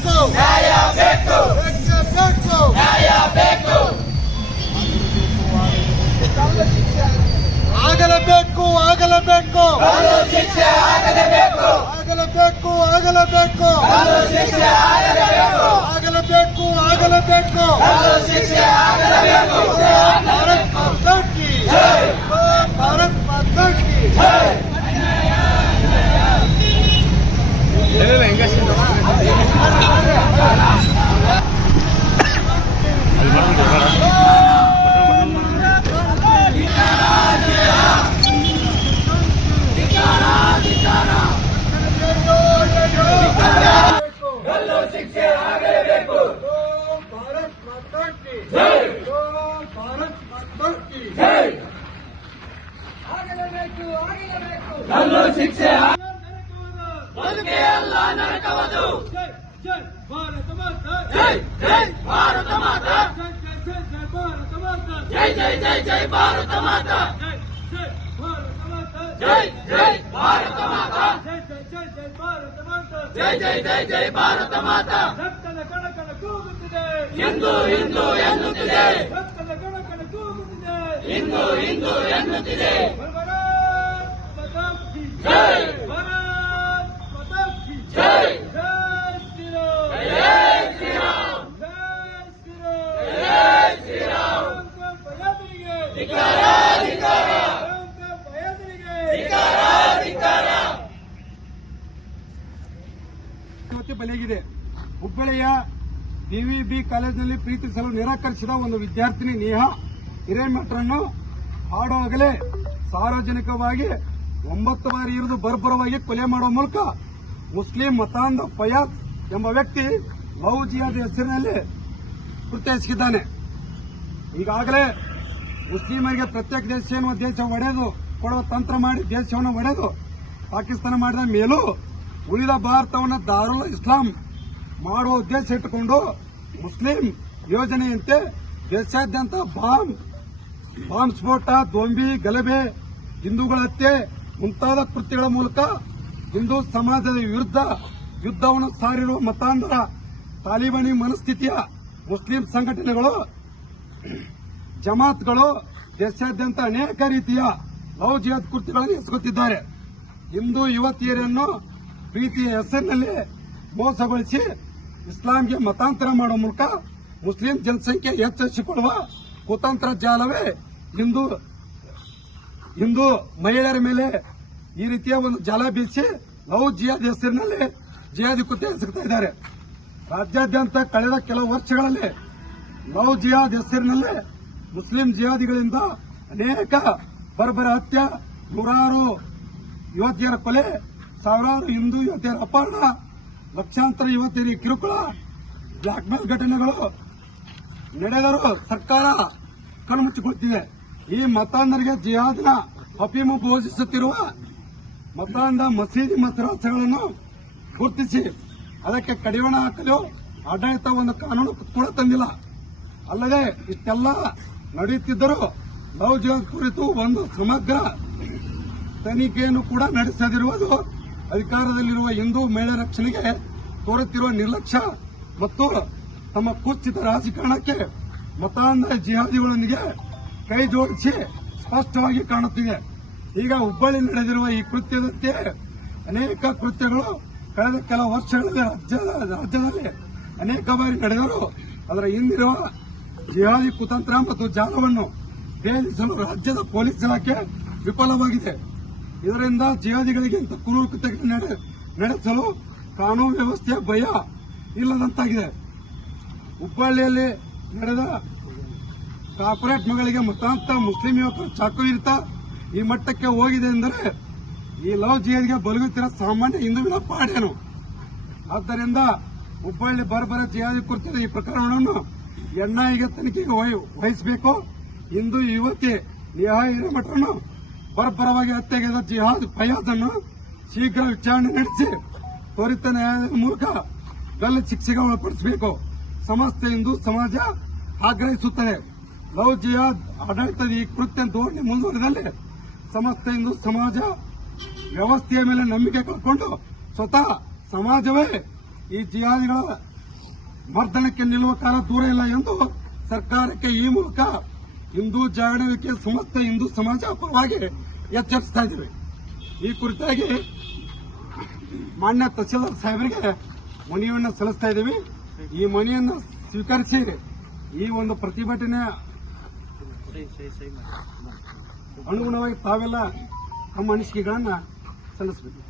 ಬೇಕು ನ್ಯಾಯ ಬೇಕು ಬೇಕು ನ್ಯಾಯ ಬೇಕು ಆಗಲೇಬೇಕು ಆಗಲೇಬೇಕು ಶಿಕ್ಷೆ ಆಗಲೇಬೇಕು ಆಗಲೇಬೇಕು ಆಗಲೇಬೇಕು ಶಿಕ್ಷೆ ಆಗಲೇಬೇಕು ಆಗಲೇಬೇಕು ಆಗಲೇಬೇಕು ಶಿಕ್ಷೆ ಆಗಲೇಬೇಕು ಭಾರತ್ ಮಾತಾ ಕಿ ಭಾರತ್ ಮಾತಾ ಕಿ ಆಗಲೇಬೇಕು ಆಗಲೇಬೇಕು ಶಿಕ್ಷೆ ಅಲ್ಲ ನರಕವದು ಜೈ ಜೈ ಭಾರತ ಮಾತಾ ಜೈ ಜೈ ಜೈ ಜೈ ಭಾರತ ಮಾತಾ ರಕ್ತದ ಕಣ ಕಣ ಕೂಗುತ್ತಿದೆ ಹಿಂದೂ ಹಿಂದೂ ಎನ್ನುತ್ತಿದೆ ರಕ್ತದ ಕಣ ಕಣ ಕೂಗುತ್ತಿದೆ ಹಿಂದೂ ಹಿಂದೂ ಎನ್ನುತ್ತಿದೆ ಭಾರತ್ ಮಾತಾ ಕಿ ಜೈ ಹುಬ್ಬಳ್ಳಿಯ ಡಿವಿಬಿ ಕಾಲೇಜಿನಲ್ಲಿ ಪ್ರೀತಿಸಲು ನಿರಾಕರಿಸಿದ ಒಂದು ವಿದ್ಯಾರ್ಥಿನಿ ನೇಹಾ ಹಿರೇಮಠರನ್ನು ಹಾಡುವಾಗಲೇ ಸಾರ್ವಜನಿಕವಾಗಿ ಒಂಬತ್ತು ಬಾರಿ ಇರಿದು ಬರ್ಬರವಾಗಿ ಕೊಲೆ ಮಾಡುವ ಮೂಲಕ ಮುಸ್ಲಿಂ ಮತಾಂಧ ಫಯಾಜ್ ಎಂಬ ವ್ಯಕ್ತಿ ಲವ್ ಜಿಯಾದ ಹೆಸರಿನಲ್ಲಿ ಕೃತ್ಯಸಿದ್ದಾನೆ ಈಗಾಗಲೇ ಮುಸ್ಲಿಮರಿಗೆ ಪ್ರತ್ಯೇಕ ದೇಶ ಎನ್ನುವ ದೇಶ ಒಡೆದು ಕೊಡುವ ತಂತ್ರ ಮಾಡಿ ದೇಶವನ್ನು ಒಡೆದು ಪಾಕಿಸ್ತಾನ ಮಾಡಿದ ಮೇಲೂ ಉಳಿದ ಭಾರತವನ್ನು ದಾರುಲ್ ಇಸ್ಲಾಂ ಮಾಡುವ ಉದ್ದೇಶ ಇಟ್ಟುಕೊಂಡು ಮುಸ್ಲಿಂ ಯೋಜನೆಯಂತೆ ದೇಶಾದ್ಯಂತ ಬಾಂಬ್ ಬಾಂಬ್ ಸ್ಫೋಟ, ದೊಂಬಿ, ಗಲಭೆ, ಹಿಂದೂಗಳ ಹತ್ಯೆ ಮುಂತಾದ ಕೃತ್ಯಗಳ ಮೂಲಕ ಹಿಂದೂ ಸಮಾಜದ ವಿರುದ್ಧ ಯುದ್ಧವನ್ನು ಸಾರಿರುವ ಮತಾಂಧರ ತಾಲಿಬಾನಿ ಮನಸ್ಥಿತಿಯ ಮುಸ್ಲಿಂ ಸಂಘಟನೆಗಳು, ಜಮಾತ್ಗಳು ದೇಶಾದ್ಯಂತ ಅನೇಕ ರೀತಿಯ ಲವ್ ಜಿಹಾದ್ ಕೃತ್ಯಗಳನ್ನು ಎಸಗುತ್ತಿದ್ದಾರೆ. ಹಿಂದೂ ಯುವತಿಯರನ್ನು ಪ್ರೀತಿಯ ಹೆಸರಿನಲ್ಲಿ ಮೋಸಗೊಳಿಸಿ ಇಸ್ಲಾಂಗೆ ಮತಾಂತರ ಮಾಡುವ ಮೂಲಕ ಮುಸ್ಲಿಂ ಜನಸಂಖ್ಯೆ ಹೆಚ್ಚಿಸಿಕೊಳ್ಳುವ ಕುತಂತ್ರ ಜಾಲವೇ. ಹಿಂದೂ ಹಿಂದೂ ಮಹಿಳೆಯರ ಮೇಲೆ ಈ ರೀತಿಯ ಒಂದು ಜಾಲ ಬೀಸಿ ಲವ್ ಜಿಹಾದ್ ಹೆಸರಿನಲ್ಲಿ ಜಿಯಾದಿ ಕುತ್ತೆ ಎಸಗ್ತಾ ಇದ್ದಾರೆ. ರಾಜ್ಯಾದ್ಯಂತ ಕಳೆದ ಕೆಲವು ವರ್ಷಗಳಲ್ಲಿ ಲವ್ ಜಿಹಾದ್ ಹೆಸರಿನಲ್ಲಿ ಮುಸ್ಲಿಂ ಜಿಯಾದಿಗಳಿಂದ ಅನೇಕ ಬರ್ಬರ ಹತ್ಯೆ, ನೂರಾರು ಯುವತಿಯರ ಕೊಲೆ, ಸಾವಿರಾರು ಹಿಂದೂ ಯುವತಿಯರ ಅಪಹರಣ ಲಕ್ಷಾಂತರ ಯುವತಿಯರಿಗೆ ಕಿರುಕುಳ, ಬ್ಲಾಕ್ಮೇಲ್ ಘಟನೆಗಳು ನಡೆದರೂ ಸರ್ಕಾರ ಕಣ್ಮುಚ್ಚಿಕೊಳ್ತಿದೆ ಈ ಮತಾಂಧರಿಗೆ ಜಿಹಾದ್ನ ಅಫೀಮು ಘೋಷಿಸುತ್ತಿರುವ ಮತಾಂಧ ಮಸೀದಿ ಮತರಾಸಗಳನ್ನು ಗುರುತಿಸಿ ಅದಕ್ಕೆ ಕಡಿವಾಣ ಹಾಕಲು ಆಡಳಿತ ಒಂದು ಕಾನೂನು ಕೂಡ ತಂದಿಲ್ಲ. ಅಲ್ಲದೆ ಇಷ್ಟೆಲ್ಲ ನಡೆಯುತ್ತಿದ್ದರೂ ಲವ್ ಕುರಿತು ಒಂದು ಸಮಗ್ರ ತನಿಖೆಯನ್ನು ಕೂಡ ನಡೆಸದಿರುವುದು ಅಧಿಕಾರದಲ್ಲಿರುವ ಹಿಂದೂ ಮಹಿಳಾ ರಕ್ಷಣೆಗೆ ತೋರುತ್ತಿರುವ ನಿರ್ಲಕ್ಷ್ಯ ಮತ್ತು ತಮ್ಮ ಕುಚಿತ ರಾಜಕಾರಣಕ್ಕೆ ಮತಾಂಧ ಜಿಹಾದಿಗಳೊಂದಿಗೆ ಕೈ ಜೋಡಿಸಿ ಸ್ಪಷ್ಟವಾಗಿ ಕಾಣುತ್ತಿದೆ. ಈಗ ಹುಬ್ಬಳ್ಳಿ ನಡೆದಿರುವ ಈ ಕೃತ್ಯದಂತೆ ಅನೇಕ ಕೃತ್ಯಗಳು ಕಳೆದ ಕೆಲ ವರ್ಷಗಳಲ್ಲಿ ರಾಜ್ಯದ ರಾಜ್ಯದಲ್ಲಿ ಅನೇಕ ಬಾರಿ ನಡೆದರು ಅದರ ಹಿಂದಿರುವ ಜಿಹಾದಿ ಕುತಂತ್ರ ಮತ್ತು ಜಾಲವನ್ನು ಭೇದಿಸಲು ರಾಜ್ಯದ ಪೊಲೀಸ್ ಇಲಾಖೆ ವಿಫಲವಾಗಿದೆ. ಇದರಿಂದ ಕ್ರೂರ ಕೃತ್ಯಗಳು ನಡೆ- ನಡೆಸಲು ಕಾನೂನು ವ್ಯವಸ್ಥೆಯ ಭಯ ಇಲ್ಲದಂತಾಗಿದೆ. ಹುಬ್ಬಳ್ಳಿಯಲ್ಲಿ ನಡೆದ ಕಾರ್ಪೊರೇಟ್ ಮಗಳಿಗೆ ಮತಾಂತ ಮುಸ್ಲಿಂ ಯುವಕರು ಚಾಕು ಇರ್ತಾ ಈ ಮಟ್ಟಕ್ಕೆ ಹೋಗಿದೆ ಎಂದರೆ ಈ ಲವ್ ಜಿಹಾದ್ಗೆ ಬಲಗುತ್ತಿರೋ ಸಾಮಾನ್ಯ ಹಿಂದುವಿನ ಪಾಡೇನು ಆದ್ದರಿಂದ ಹುಬ್ಬಳ್ಳಿ ಬರಬರ ಜಿಹಾದಿ ಕುರಿತ ಈ ಪ್ರಕರಣವನ್ನು ಎನ್ಐಗೆ ತನಿಖೆಗೆ ವಹಿ- ವಹಿಸಬೇಕು. ಇಂದು ಯುವತಿ ನೇಹಾ ಹಿರೇಮಠರನ್ನು ಬರ್ಬರವಾಗಿ ಹತ್ಯೆಗೆದ ಜಿಹಾದ್ ಫಯಾಜ್ ಅನ್ನು ಶೀಘ್ರ ವಿಚಾರಣೆ ನಡೆಸಿ, ತ್ವರಿತ ನ್ಯಾಯಾಲಯದ ಮೂಲಕ ಬೆಲ್ಲ ಶಿಕ್ಷೆಗೆ ಒಳಪಡಿಸಬೇಕು. ಸಮಸ್ತ ಹಿಂದೂ ಸಮಾಜ ಆಗ್ರಹಿಸುತ್ತದೆ. ಲವ್, ಜಿಹಾದ್ ಆಡಳಿತದ ಈ ಕೃತ್ಯ ಧೋರಣೆ ಮುಂದುವರೆದಲ್ಲಿ ಸಮಸ್ತ ಹಿಂದೂ ಸಮಾಜ ವ್ಯವಸ್ಥೆಯ ಮೇಲೆ ನಂಬಿಕೆ ಕಳ್ಕೊಂಡು ಸ್ವತಃ ಸಮಾಜವೇ ಈ ಜಿಹಾದಿಗಳ ಮರ್ದನಕ್ಕೆ ನಿಲ್ಲುವ ಕಾಲ ದೂರ ಇಲ್ಲ ಎಂದು ಸರ್ಕಾರಕ್ಕೆ ಈ ಮೂಲಕ ಹಿಂದೂ ಜಾಗರಣೆ ಸಮಸ್ತ ಹಿಂದೂ ಸಮಾಜ ಪರವಾಗಿ ಎಚ್ಚರಿಸ್ತಾ ಇದ್ದೇವೆ. ಈ ಕುರಿತಾಗಿ ಮಾನ್ಯ ತಹಸೀಲ್ದಾರ್ ಸಾಹೇಬರಿಗೆ ಮನವಿಯನ್ನು ಸಲ್ಲಿಸ್ತಾ ಇದ್ದೀವಿ. ಈ ಮನೆಯನ್ನು ಸ್ವೀಕರಿಸಿ ಈ ಒಂದು ಪ್ರತಿಭಟನೆ ಅನುಗುಣವಾಗಿ ತಾವೆಲ್ಲ ತಮ್ಮ ಅನಿಸಿಕೆಗಳನ್ನು ಸಲ್ಲಿಸಬೇಕು.